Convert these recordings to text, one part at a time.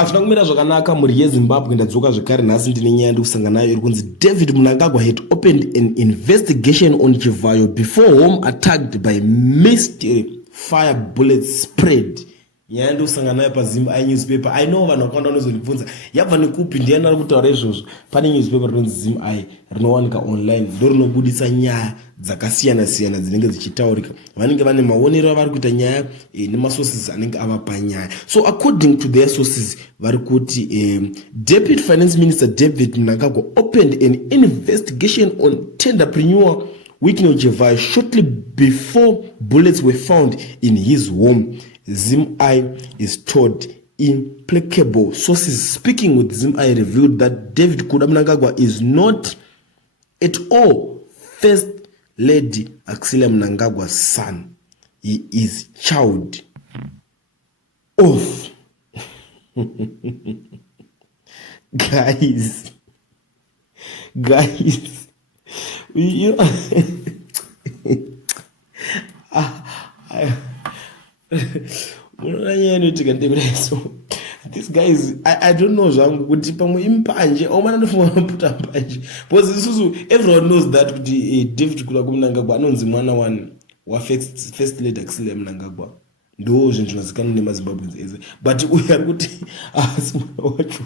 Afuna kumira zvakanaka muri yeZimbabwe ndadzoka zvekare nhasi ndine nyaya ndikusangana nayo iri kunzi David Mnangagwa had opened an investigation on Chivayo before home attacked by mystery fire bullets spread. Nyaya ndikusangana nayo paZimbabwe newspaper. I know vanhu vakawanda vanozondibvunza yabva nekupi ndiani ari kutaura izvozvo. Pane newspaper rinonzi Zimbabwe rinowanika online ndorinobudisa nyaya dzakasiyana siyana dzinenge dzichitaurika. Vanenge vane maonero avari kuita nyaya nemasources anenge avapa nyaya. So according to their sources vari kuti Deputy Finance Minister David Mnangagwa opened an investigation on tenderpreneur Wycliffe Chivayo shortly before bullets were found in his home. Zimbabwe is told implacable. Sources speaking with Zimbabwe revealed that David Mnangagwa is not at all First Lady Axile Mnangagwa's son. He is child of guys, you this guy is, I don't know zvangu kuti pamwe impanje omana ndofunga kuputa panje because isusu everyone knows that kuti David Mnangagwa anonzi mwana wa first lady Axile Mnangagwa ndo zvinhu zvinozikanwa nemaZimbabweans ese but uyu ari kuti asi mwana wacho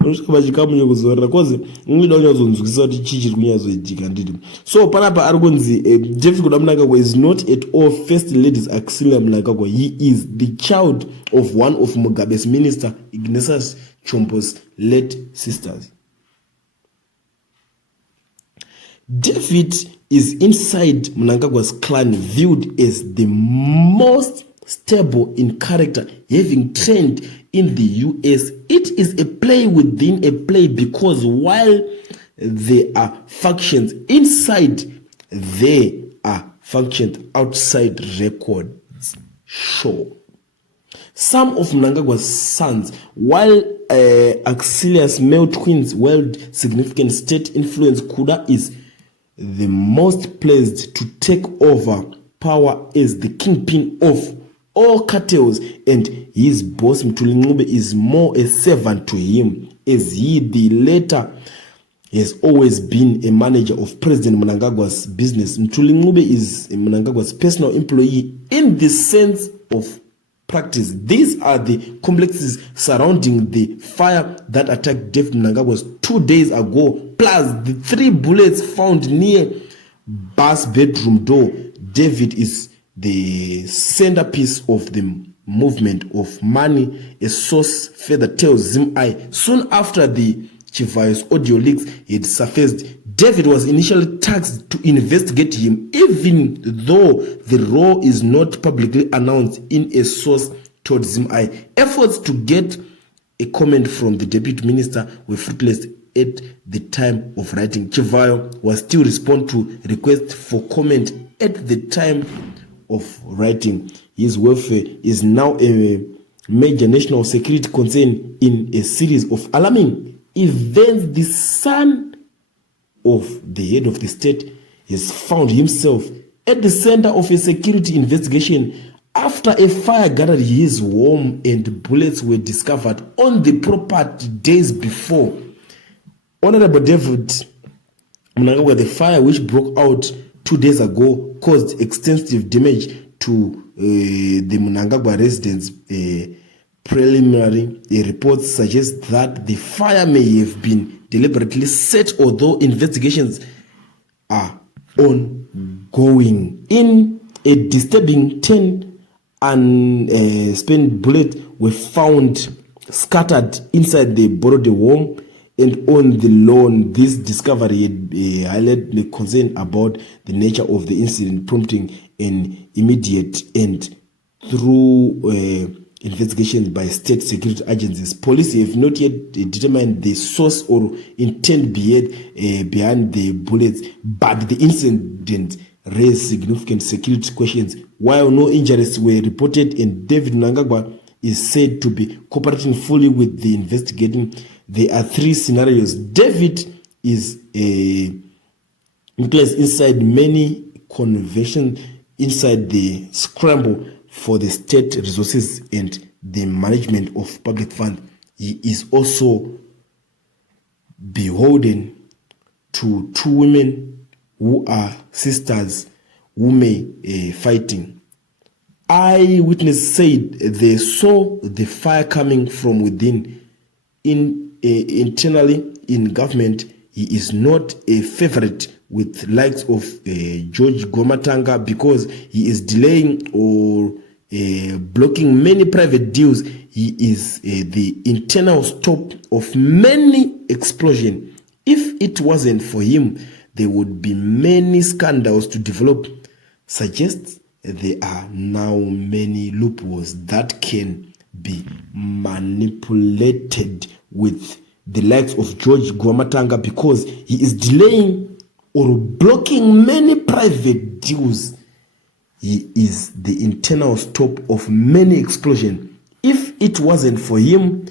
unosvika pachikamu kuzorera kozi unida kunyazonzwisisa kuti chii chiri kunyazoitika nditi. So panapa ari kunzi David Mnangagwa is not at all first ladies Axile Mnangagwa. He is the child of one of Mugabe's minister Ignatius Chombo's late sisters. David is inside Mnangagwa's clan viewed as the most stable in character, having trained in the US. It is a play within a play because while there are factions inside, there are factions outside, records show. Some of Mnangagwa's sons, while Axilia's male twins wield significant state influence, Kuda is the most pleased to take over power as the kingpin of all cartels, and his boss Mtuli is more a servant to him, as he the latter has always been a manager of President Mnangagwa's business. Mtuli is Mnangagwa's personal employee in the sense of practice. These are the complexities surrounding the fire that attacked David Mnangagwa 2 days ago, plus the 3 bullets found near Bass bedroom door. David is the centerpiece of the movement of money, a source further tells Zimbabwe. Soon after the Chivayo's audio leaks had surfaced, David was initially tasked to investigate him, even though the role is not publicly announced in a source told Zimbabwe. Efforts to get a comment from the deputy minister were fruitless at the time of writing. Chivayo was still respond to requests for comment at the time of writing. His welfare is now a major national security concern in a series of alarming events. The son of the head of the state has found himself at the center of a security investigation after a fire gathered his home and bullets were discovered on the property days before. Honorable David Mnangagwa, the fire which broke out 2 days ago caused extensive damage to the Mnangagwa residence. Preliminary reports suggest that the fire may have been deliberately set, although investigations are ongoing. In a disturbing 10 unspent bullets were found scattered inside the borrowed home and on the lawn. This discovery had highlighted the concern about the nature of the incident, prompting an immediate and through investigations by state security agencies. Police have not yet determined the source or intent behind the bullets, but the incident raised significant security questions. While no injuries were reported and David Mnangagwa is said to be cooperating fully with the investigating, there are 3 scenarios. David is a nucleus inside many convention inside the scramble for the state resources and the management of public funds. He is also beholden to two women who are sisters who may fighting. Eyewitness said they saw the fire coming from within. Internally in government, he is not a favorite with likes of George Gomatanga because he is delaying or blocking many private deals. He is the internal stop of many explosions. If it wasn't for him, there would be many scandals to develop. Suggests there are now many loopholes that can be manipulated with the likes of George Gomatanga because he is delaying or blocking many private deals. He is the internal stop of many explosions. If it wasn't for him,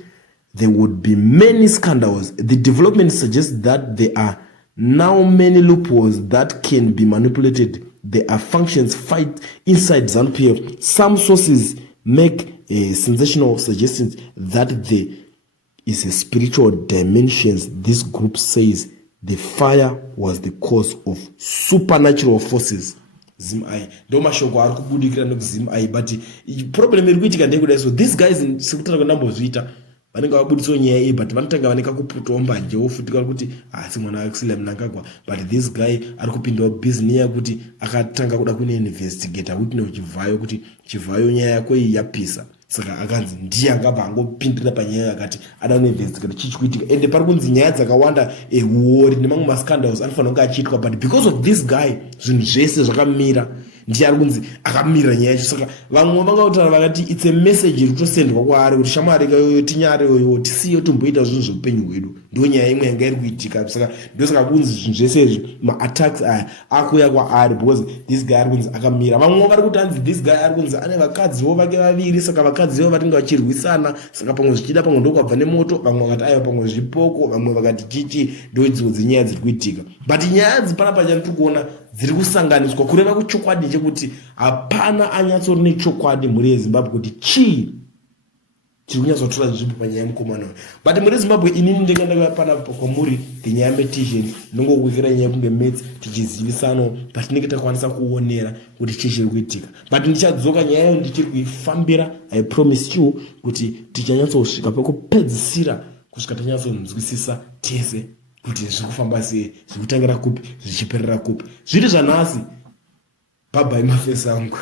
there would be many scandals. The development suggests that there are now many loopholes that can be manipulated. There are functions fight inside ZANU-PF. Some sources make sensational suggestions that there is a spiritual dimension. This group says the fire was the cause of supernatural forces. Zimai ndoma shoko ari kubudikira nekuzimai but problem iri kuitika ndekuda so these guys sikutara kunambozviita vanenge vabudisa nyaya iyi but vanotanga vaneka kuputomba nje wofutika kuti asi mwana akisila Mnangagwa but this guy ari kupinda business yakuti akatanga kuda kune investigator witness chivhayo kuti chivhayo nyaya yako iyi yapisa saka akanzi ndiye akabva angopindira panyaya yakati ada kuinvestigate chichikuitika ende pari kunzi nyaya dzakawanda war nemamwe mascandals anofanira kunge achiitwa but because of this guy zvinhu zvese zvakamira ndiye ari kunzi akamira nyaya yacho saka vamwe vangautaura vakati it's a message iri kutosendwa kwaari kuti shamwari tinyareyo tisiyo tomboita zvinhu zveupenyu hwedu ndo nyaya imwe yanga iri kuitika saka ndosaka kunzi zvinhu zvese izvi maattacks aya akuya kwaari because this guy ari kunzi akamira vamwe vari kuti hanzi this guy ari kunzi ane vakadziwo vake vaviri saka vakadziwo vatinge vachirwisana saka pamwe zvichida pamwe ndokwabva nemoto vamwe vakati aiwa pamwe zvipoko vamwe vakati chichi ndo idzo dzinyaya dziri kuitika but nyaya dzipanapa chandiri kuona dziri kusanganiswa kureva kuchokwadi chekuti hapana anyatsorine nechokwadi mhuri yeZimbabwe kuti chii chiri kunyatsotora nzvimbo panyaya yemukomana uyu but mhuri yeZimbabwe inini ndingandaka panapa kwamuri ngenyaya yemetition ndongowikira nyaya kunge mets tichizivisano but tinenge takwanisa kuonera kuti chii chiri kuitika but ndichadzoka nyaya yayo ndichiri kuifambira I promise you kuti tichanyatsosvika pekupedzisira kusvika tanyatsonzwisisa tese kuti zvikufamba sei zvikutangira kupi zvichiperera kupi zviri zvanhasi bye bye mafesi angu.